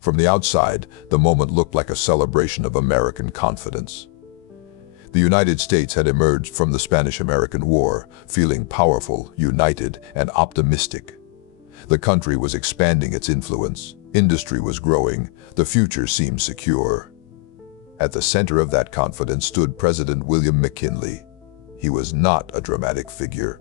From the outside, the moment looked like a celebration of American confidence. The United States had emerged from the Spanish-American War, feeling powerful, united, and optimistic. The country was expanding its influence, industry was growing, the future seemed secure. At the center of that confidence stood President William McKinley. He was not a dramatic figure.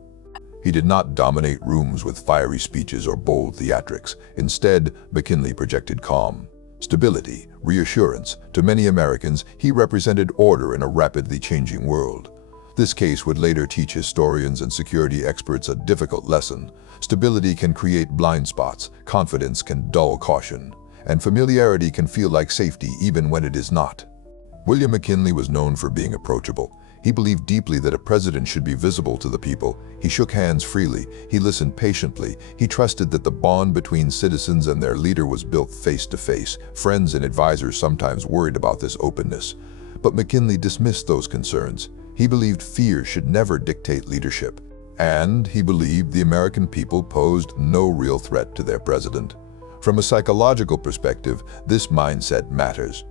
He did not dominate rooms with fiery speeches or bold theatrics. Instead, McKinley projected calm, stability, reassurance. To many Americans, he represented order in a rapidly changing world. This case would later teach historians and security experts a difficult lesson. Stability can create blind spots, confidence can dull caution, and familiarity can feel like safety even when it is not. William McKinley was known for being approachable. He believed deeply that a president should be visible to the people. He shook hands freely. He listened patiently. He trusted that the bond between citizens and their leader was built face to face. Friends and advisors sometimes worried about this openness. But McKinley dismissed those concerns. He believed fear should never dictate leadership. And he believed the American people posed no real threat to their president. From a psychological perspective, this mindset matters.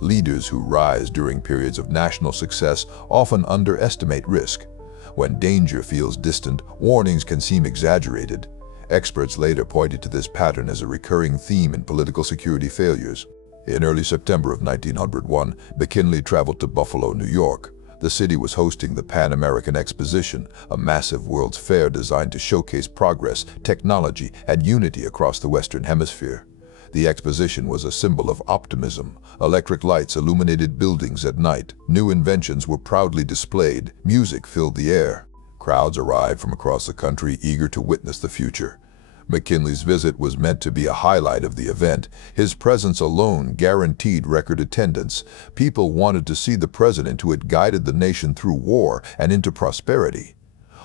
Leaders who rise during periods of national success often underestimate risk. When danger feels distant, warnings can seem exaggerated. Experts later pointed to this pattern as a recurring theme in political security failures. In early September of 1901, McKinley traveled to Buffalo, New York. The city was hosting the Pan American Exposition, a massive World's Fair designed to showcase progress, technology, and unity across the Western Hemisphere. The exposition was a symbol of optimism. Electric lights illuminated buildings at night. New inventions were proudly displayed. Music filled the air. Crowds arrived from across the country, eager to witness the future. McKinley's visit was meant to be a highlight of the event. His presence alone guaranteed record attendance. People wanted to see the president who had guided the nation through war and into prosperity.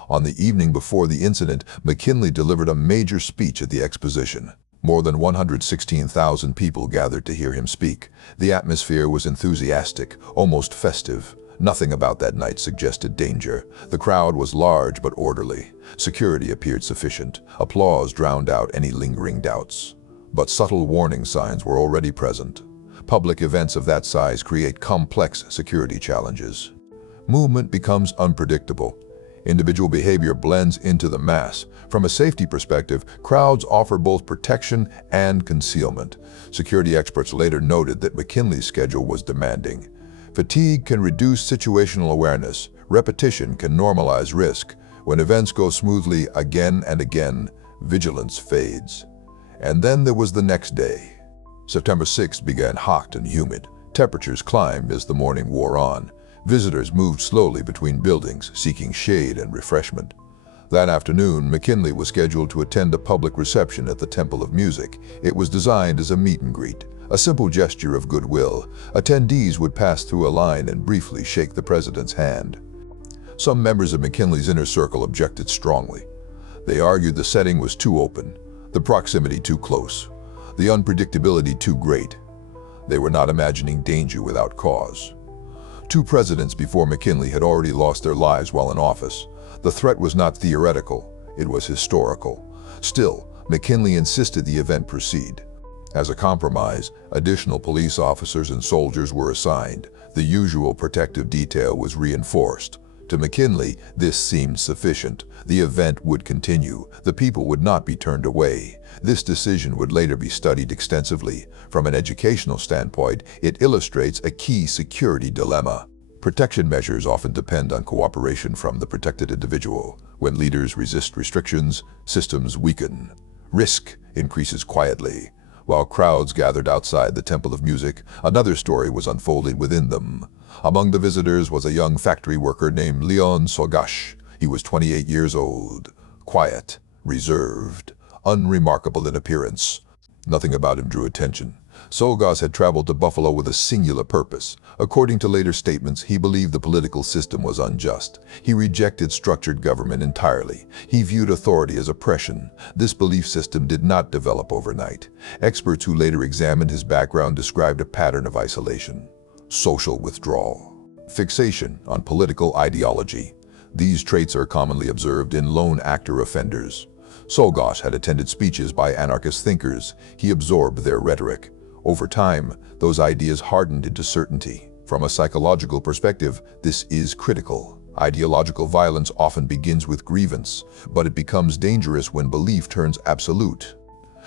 On the evening before the incident, McKinley delivered a major speech at the exposition. More than 116,000 people gathered to hear him speak. The atmosphere was enthusiastic, almost festive. Nothing about that night suggested danger. The crowd was large but orderly. Security appeared sufficient. Applause drowned out any lingering doubts. But subtle warning signs were already present. Public events of that size create complex security challenges. Movement becomes unpredictable. Individual behavior blends into the mass. From a safety perspective, crowds offer both protection and concealment. Security experts later noted that McKinley's schedule was demanding. Fatigue can reduce situational awareness. Repetition can normalize risk. When events go smoothly again and again, vigilance fades. And then there was the next day. September 6th began hot and humid. Temperatures climbed as the morning wore on. Visitors moved slowly between buildings, seeking shade and refreshment. That afternoon, McKinley was scheduled to attend a public reception at the Temple of Music. It was designed as a meet and greet, a simple gesture of goodwill. Attendees would pass through a line and briefly shake the president's hand. Some members of McKinley's inner circle objected strongly. They argued the setting was too open, the proximity too close, the unpredictability too great. They were not imagining danger without cause. 2 presidents before McKinley had already lost their lives while in office. The threat was not theoretical, it was historical. Still, McKinley insisted the event proceed. As a compromise, additional police officers and soldiers were assigned. The usual protective detail was reinforced. To McKinley, this seemed sufficient. The event would continue. The people would not be turned away. This decision would later be studied extensively. From an educational standpoint, it illustrates a key security dilemma. Protection measures often depend on cooperation from the protected individual. When leaders resist restrictions, systems weaken. Risk increases quietly. While crowds gathered outside the Temple of Music, another story was unfolding within them. Among the visitors was a young factory worker named Leon Czolgosz. He was 28 years old, quiet, reserved, unremarkable in appearance. Nothing about him drew attention. Czolgosz had traveled to Buffalo with a singular purpose. According to later statements, he believed the political system was unjust. He rejected structured government entirely. He viewed authority as oppression. This belief system did not develop overnight. Experts who later examined his background described a pattern of isolation, social withdrawal, fixation on political ideology. These traits are commonly observed in lone actor offenders. Czolgosz had attended speeches by anarchist thinkers. He absorbed their rhetoric. Over time, those ideas hardened into certainty. From a psychological perspective, this is critical. Ideological violence often begins with grievance, but it becomes dangerous when belief turns absolute.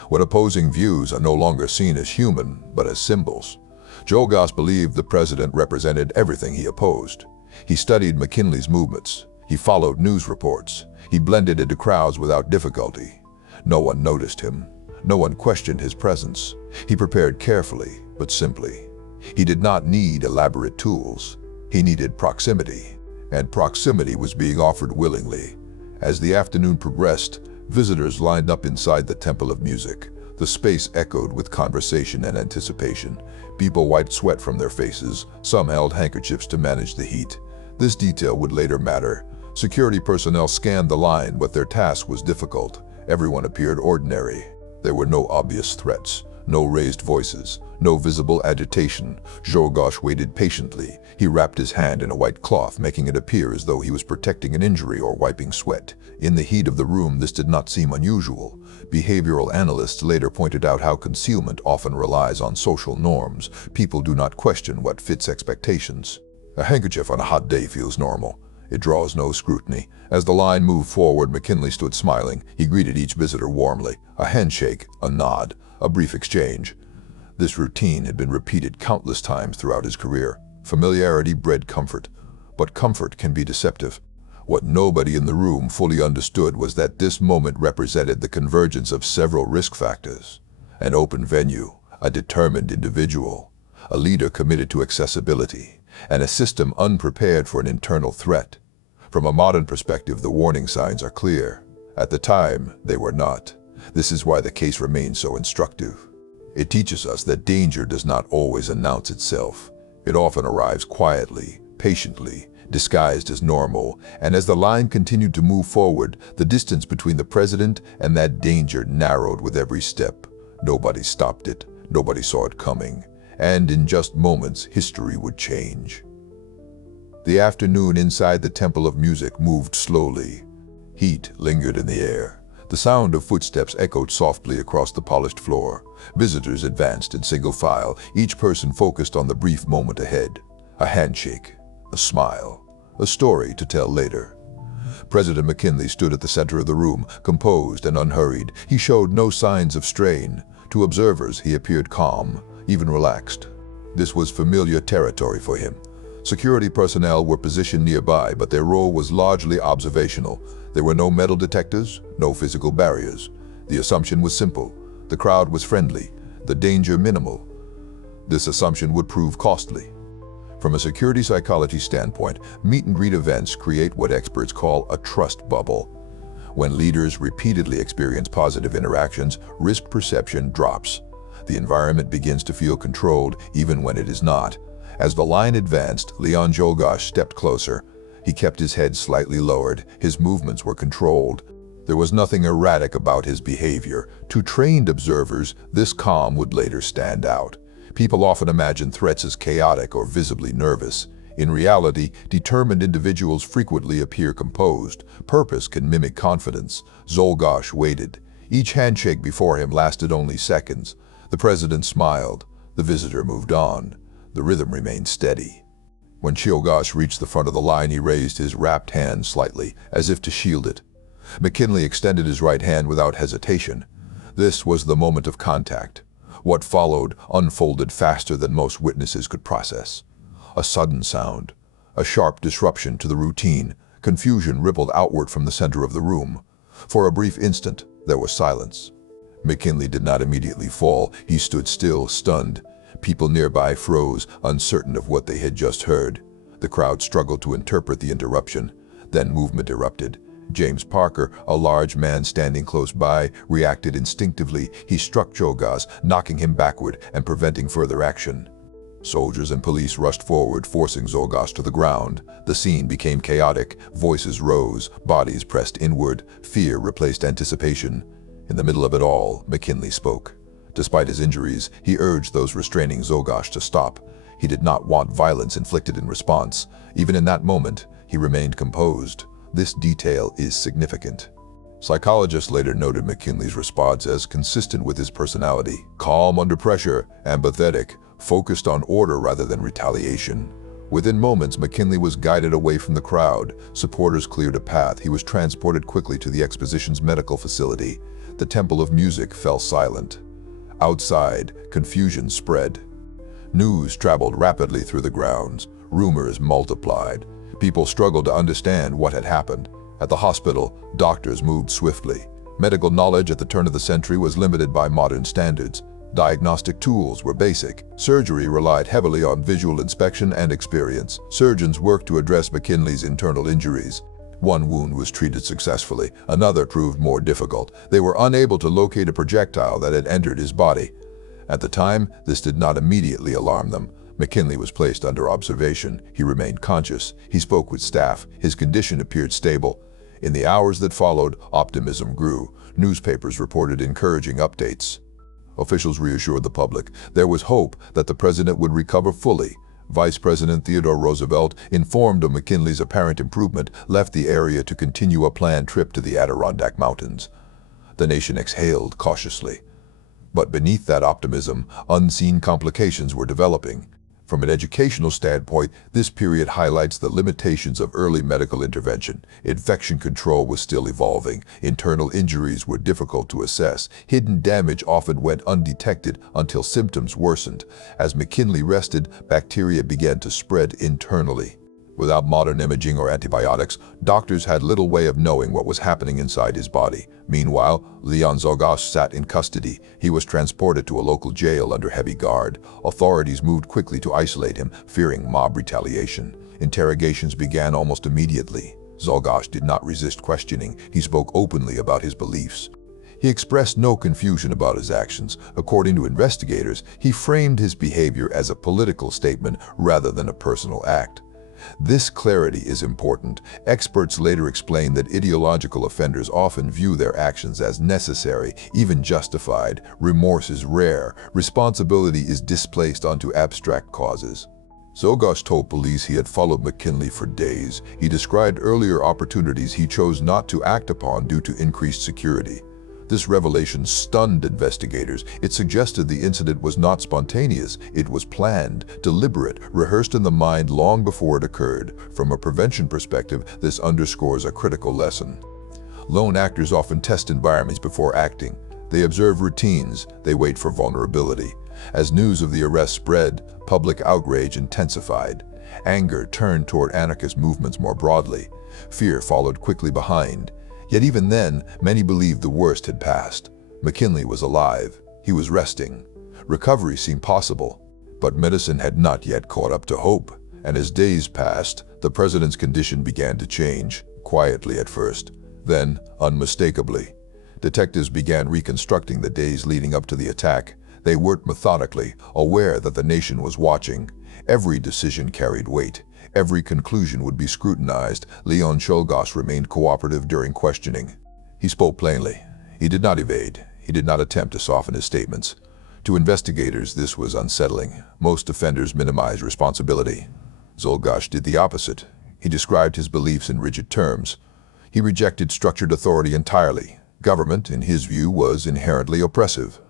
When opposing views are no longer seen as human, but as symbols. Czolgosz believed the president represented everything he opposed. He studied McKinley's movements. He followed news reports. He blended into crowds without difficulty. No one noticed him. No one questioned his presence. He prepared carefully, but simply. He did not need elaborate tools. He needed proximity. And proximity was being offered willingly. As the afternoon progressed, visitors lined up inside the Temple of Music. The space echoed with conversation and anticipation. People wiped sweat from their faces. Some held handkerchiefs to manage the heat. This detail would later matter. Security personnel scanned the line, but their task was difficult. Everyone appeared ordinary. There were no obvious threats, no raised voices, no visible agitation. Czolgosz waited patiently. He wrapped his hand in a white cloth, making it appear as though he was protecting an injury or wiping sweat. In the heat of the room, this did not seem unusual. Behavioral analysts later pointed out how concealment often relies on social norms. People do not question what fits expectations. A handkerchief on a hot day feels normal. It draws no scrutiny. As the line moved forward, McKinley stood smiling. He greeted each visitor warmly. A handshake, a nod, a brief exchange. This routine had been repeated countless times throughout his career. Familiarity bred comfort, but comfort can be deceptive. What nobody in the room fully understood was that this moment represented the convergence of several risk factors. An open venue, a determined individual, a leader committed to accessibility, and a system unprepared for an internal threat. From a modern perspective, the warning signs are clear. At the time, they were not. This is why the case remains so instructive. It teaches us that danger does not always announce itself. It often arrives quietly, patiently, disguised as normal, and as the line continued to move forward, the distance between the president and that danger narrowed with every step. Nobody stopped it, nobody saw it coming, and in just moments, history would change. The afternoon inside the Temple of Music moved slowly. Heat lingered in the air. The sound of footsteps echoed softly across the polished floor. Visitors advanced in single file, each person focused on the brief moment ahead. A handshake, a smile, a story to tell later. President McKinley stood at the center of the room, composed and unhurried. He showed no signs of strain. To observers, he appeared calm, even relaxed. This was familiar territory for him. Security personnel were positioned nearby, but their role was largely observational. There were no metal detectors, no physical barriers. The assumption was simple. The crowd was friendly, the danger minimal. This assumption would prove costly. From a security psychology standpoint, meet-and-greet events create what experts call a trust bubble. When leaders repeatedly experience positive interactions, risk perception drops. The environment begins to feel controlled, even when it is not. As the line advanced, Leon Czolgosz stepped closer. He kept his head slightly lowered. His movements were controlled. There was nothing erratic about his behavior. To trained observers, this calm would later stand out. People often imagine threats as chaotic or visibly nervous. In reality, determined individuals frequently appear composed. Purpose can mimic confidence. Czolgosz waited. Each handshake before him lasted only seconds. The president smiled. The visitor moved on. The rhythm remained steady. When Czolgosz reached the front of the line, he raised his wrapped hand slightly, as if to shield it. McKinley extended his right hand without hesitation. This was the moment of contact. What followed unfolded faster than most witnesses could process. A sudden sound, a sharp disruption to the routine. Confusion rippled outward from the center of the room. For a brief instant, there was silence. McKinley did not immediately fall. He stood still, stunned. People nearby froze, uncertain of what they had just heard. The crowd struggled to interpret the interruption. Then movement erupted. James Parker, a large man standing close by, reacted instinctively. He struck Czolgosz, knocking him backward and preventing further action. Soldiers and police rushed forward, forcing Czolgosz to the ground. The scene became chaotic. Voices rose, bodies pressed inward. Fear replaced anticipation. In the middle of it all, McKinley spoke. Despite his injuries, he urged those restraining Czolgosz to stop. He did not want violence inflicted in response. Even in that moment, he remained composed. This detail is significant. Psychologists later noted McKinley's response as consistent with his personality: calm under pressure, empathetic, focused on order rather than retaliation. Within moments, McKinley was guided away from the crowd. Supporters cleared a path. He was transported quickly to the exposition's medical facility. The Temple of Music fell silent. Outside, confusion spread. News traveled rapidly through the grounds. Rumors multiplied. People struggled to understand what had happened. At the hospital, doctors moved swiftly. Medical knowledge at the turn of the century was limited by modern standards. Diagnostic tools were basic. Surgery relied heavily on visual inspection and experience. Surgeons worked to address McKinley's internal injuries. One wound was treated successfully. Another proved more difficult. They were unable to locate a projectile that had entered his body. At the time, this did not immediately alarm them. McKinley was placed under observation. He remained conscious. He spoke with staff. His condition appeared stable. In the hours that followed, optimism grew. Newspapers reported encouraging updates. Officials reassured the public. There was hope that the president would recover fully. Vice President Theodore Roosevelt, informed of McKinley's apparent improvement, left the area to continue a planned trip to the Adirondack Mountains. The nation exhaled cautiously. But beneath that optimism, unseen complications were developing. From an educational standpoint, this period highlights the limitations of early medical intervention. Infection control was still evolving. Internal injuries were difficult to assess. Hidden damage often went undetected until symptoms worsened. As McKinley rested, bacteria began to spread internally. Without modern imaging or antibiotics, doctors had little way of knowing what was happening inside his body. Meanwhile, Leon Czolgosz sat in custody. He was transported to a local jail under heavy guard. Authorities moved quickly to isolate him, fearing mob retaliation. Interrogations began almost immediately. Czolgosz did not resist questioning. He spoke openly about his beliefs. He expressed no confusion about his actions. According to investigators, he framed his behavior as a political statement rather than a personal act. This clarity is important. Experts later explained that ideological offenders often view their actions as necessary, even justified. Remorse is rare. Responsibility is displaced onto abstract causes. Czolgosz told police he had followed McKinley for days. He described earlier opportunities he chose not to act upon due to increased security. This revelation stunned investigators. It suggested the incident was not spontaneous. It was planned, deliberate, rehearsed in the mind long before it occurred. From a prevention perspective, this underscores a critical lesson. Lone actors often test environments before acting. They observe routines. They wait for vulnerability. As news of the arrest spread, public outrage intensified. Anger turned toward anarchist movements more broadly. Fear followed quickly behind. Yet even then, many believed the worst had passed. McKinley was alive. He was resting. Recovery seemed possible. But medicine had not yet caught up to hope. And as days passed, the president's condition began to change, quietly at first, then unmistakably. Detectives began reconstructing the days leading up to the attack. They worked methodically, aware that the nation was watching. Every decision carried weight. Every conclusion would be scrutinized. Leon Czolgosz remained cooperative during questioning. He spoke plainly. He did not evade. He did not attempt to soften his statements. To investigators, this was unsettling. Most offenders minimized responsibility. Czolgosz did the opposite. He described his beliefs in rigid terms. He rejected structured authority entirely. Government, in his view, was inherently oppressive.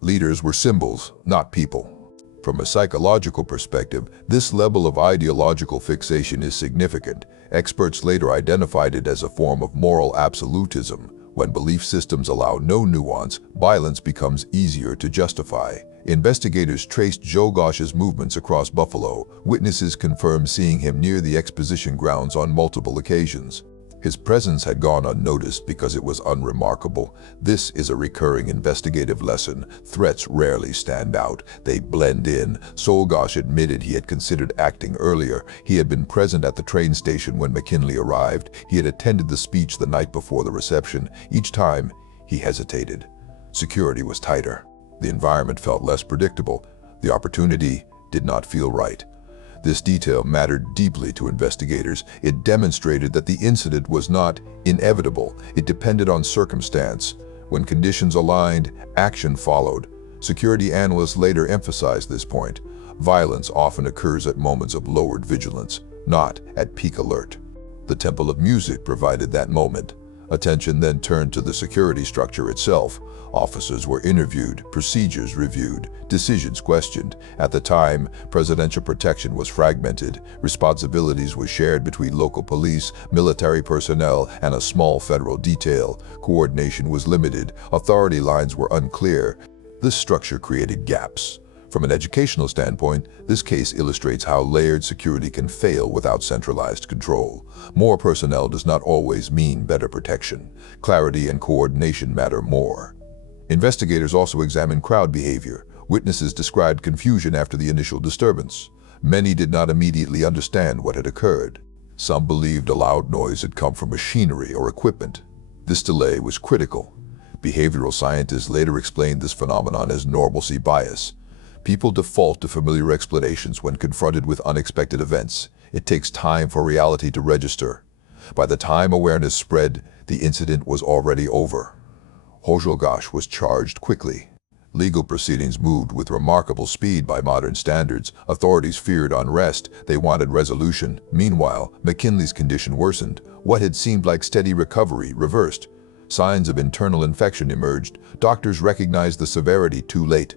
Leaders were symbols, not people. From a psychological perspective, this level of ideological fixation is significant. Experts later identified it as a form of moral absolutism. When belief systems allow no nuance, violence becomes easier to justify. Investigators traced Czolgosz's movements across Buffalo. Witnesses confirmed seeing him near the exposition grounds on multiple occasions. His presence had gone unnoticed because it was unremarkable. This is a recurring investigative lesson. Threats rarely stand out. They blend in. Czolgosz admitted he had considered acting earlier. He had been present at the train station when McKinley arrived. He had attended the speech the night before the reception. Each time, he hesitated. Security was tighter. The environment felt less predictable. The opportunity did not feel right. This detail mattered deeply to investigators. It demonstrated that the incident was not inevitable. It depended on circumstance. When conditions aligned, action followed. Security analysts later emphasized this point. Violence often occurs at moments of lowered vigilance, not at peak alert. The Temple of Music provided that moment. Attention then turned to the security structure itself. Officers were interviewed, procedures reviewed, decisions questioned. At the time, presidential protection was fragmented. Responsibilities were shared between local police, military personnel, and a small federal detail. Coordination was limited. Authority lines were unclear. This structure created gaps. From an educational standpoint, this case illustrates how layered security can fail without centralized control. More personnel does not always mean better protection. Clarity and coordination matter more. Investigators also examined crowd behavior. Witnesses described confusion after the initial disturbance. Many did not immediately understand what had occurred. Some believed a loud noise had come from machinery or equipment. This delay was critical. Behavioral scientists later explained this phenomenon as normalcy bias. People default to familiar explanations when confronted with unexpected events. It takes time for reality to register. By the time awareness spread, the incident was already over. Czolgosz was charged quickly. Legal proceedings moved with remarkable speed by modern standards. Authorities feared unrest. They wanted resolution. Meanwhile, McKinley's condition worsened. What had seemed like steady recovery reversed. Signs of internal infection emerged. Doctors recognized the severity too late.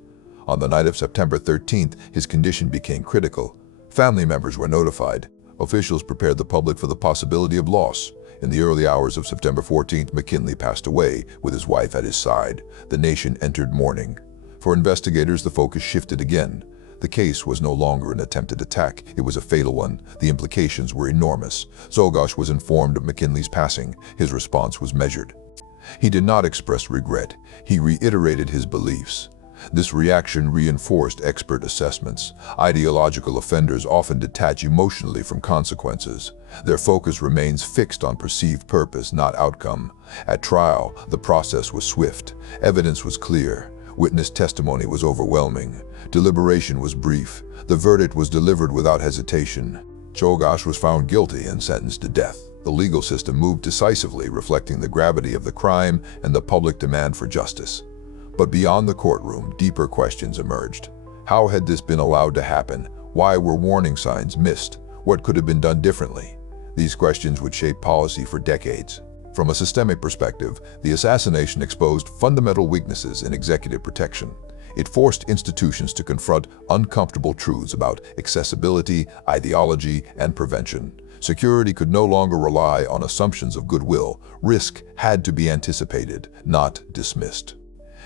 On the night of September 13th, his condition became critical. Family members were notified. Officials prepared the public for the possibility of loss. In the early hours of September 14th, McKinley passed away, with his wife at his side. The nation entered mourning. For investigators, the focus shifted again. The case was no longer an attempted attack. It was a fatal one. The implications were enormous. Czolgosz was informed of McKinley's passing. His response was measured. He did not express regret. He reiterated his beliefs. This reaction reinforced expert assessments. Ideological offenders often detach emotionally from consequences. Their focus remains fixed on perceived purpose, not outcome. At trial, the process was swift. Evidence was clear. Witness testimony was overwhelming. Deliberation was brief. The verdict was delivered without hesitation. Czolgosz was found guilty and sentenced to death. The legal system moved decisively, reflecting the gravity of the crime and the public demand for justice. But beyond the courtroom, deeper questions emerged. How had this been allowed to happen? Why were warning signs missed? What could have been done differently? These questions would shape policy for decades. From a systemic perspective, the assassination exposed fundamental weaknesses in executive protection. It forced institutions to confront uncomfortable truths about accessibility, ideology, and prevention. Security could no longer rely on assumptions of goodwill. Risk had to be anticipated, not dismissed.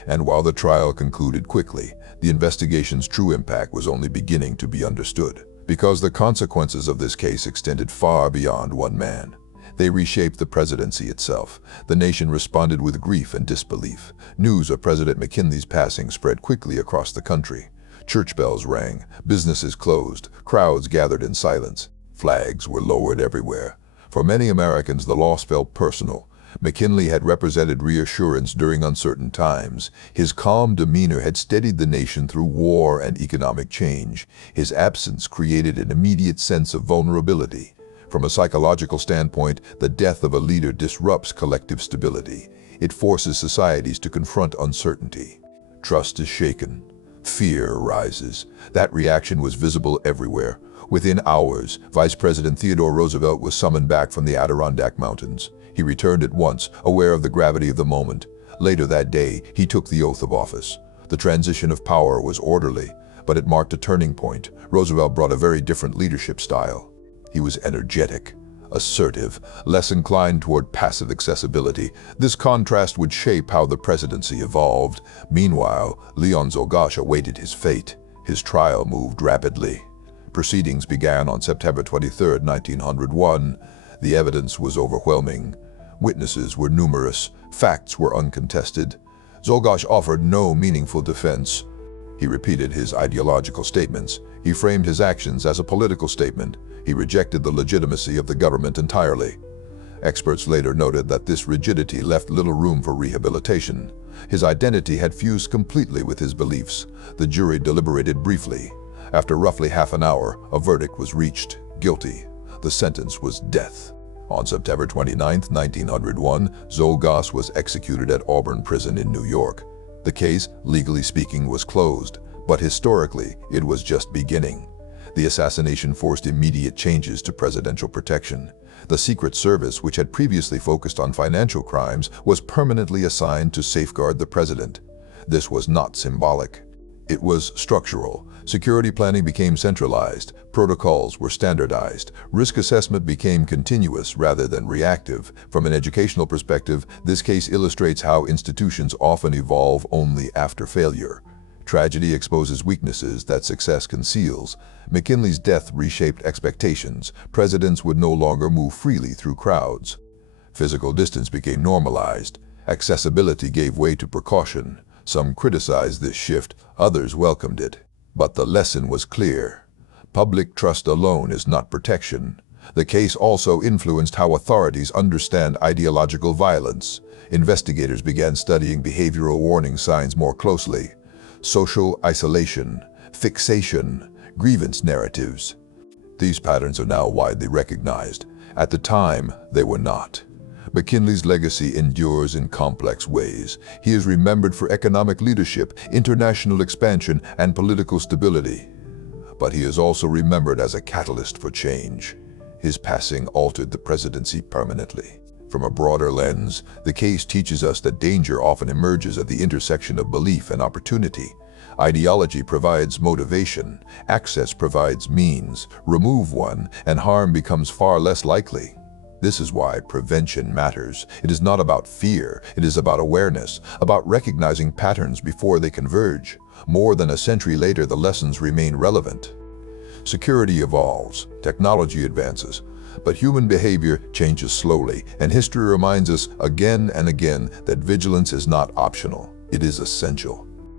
And while the trial concluded quickly, the investigation's true impact was only beginning to be understood, because the consequences of this case extended far beyond one man. They reshaped the presidency itself. The nation responded with grief and disbelief. News of President McKinley's passing spread quickly across the country. Church bells rang, businesses closed, crowds gathered in silence. Flags were lowered everywhere. For many Americans, the loss felt personal. McKinley had represented reassurance during uncertain times. His calm demeanor had steadied the nation through war and economic change. His absence created an immediate sense of vulnerability. From a psychological standpoint, the death of a leader disrupts collective stability. It forces societies to confront uncertainty. Trust is shaken. Fear rises. That reaction was visible everywhere. Within hours, Vice President Theodore Roosevelt was summoned back from the Adirondack Mountains. He returned at once, aware of the gravity of the moment. Later that day, he took the oath of office. The transition of power was orderly, but it marked a turning point. Roosevelt brought a very different leadership style. He was energetic, assertive, less inclined toward passive accessibility. This contrast would shape how the presidency evolved. Meanwhile, Leon Czolgosz awaited his fate. His trial moved rapidly. Proceedings began on September 23, 1901. The evidence was overwhelming. Witnesses were numerous. Facts were uncontested. Czolgosz offered no meaningful defense. He repeated his ideological statements. He framed his actions as a political statement. He rejected the legitimacy of the government entirely. Experts later noted that this rigidity left little room for rehabilitation. His identity had fused completely with his beliefs. The jury deliberated briefly. After roughly half an hour, a verdict was reached: guilty. The sentence was death. On September 29, 1901, Czolgosz was executed at Auburn Prison in New York. The case, legally speaking, was closed, but historically, it was just beginning. The assassination forced immediate changes to presidential protection. The Secret Service, which had previously focused on financial crimes, was permanently assigned to safeguard the president. This was not symbolic. It was structural. Security planning became centralized, protocols were standardized, risk assessment became continuous rather than reactive. From an educational perspective, this case illustrates how institutions often evolve only after failure. Tragedy exposes weaknesses that success conceals. McKinley's death reshaped expectations. Presidents would no longer move freely through crowds. Physical distance became normalized. Accessibility gave way to precaution. Some criticized this shift, others welcomed it. But the lesson was clear. Public trust alone is not protection. The case also influenced how authorities understand ideological violence. Investigators began studying behavioral warning signs more closely. Social isolation, fixation, grievance narratives. These patterns are now widely recognized. At the time, they were not. McKinley's legacy endures in complex ways. He is remembered for economic leadership, international expansion, and political stability. But he is also remembered as a catalyst for change. His passing altered the presidency permanently. From a broader lens, the case teaches us that danger often emerges at the intersection of belief and opportunity. Ideology provides motivation, access provides means. Remove one, and harm becomes far less likely. This is why prevention matters. It is not about fear, it is about awareness, about recognizing patterns before they converge. More than a century later, the lessons remain relevant. Security evolves, technology advances, but human behavior changes slowly, and history reminds us again and again that vigilance is not optional, it is essential.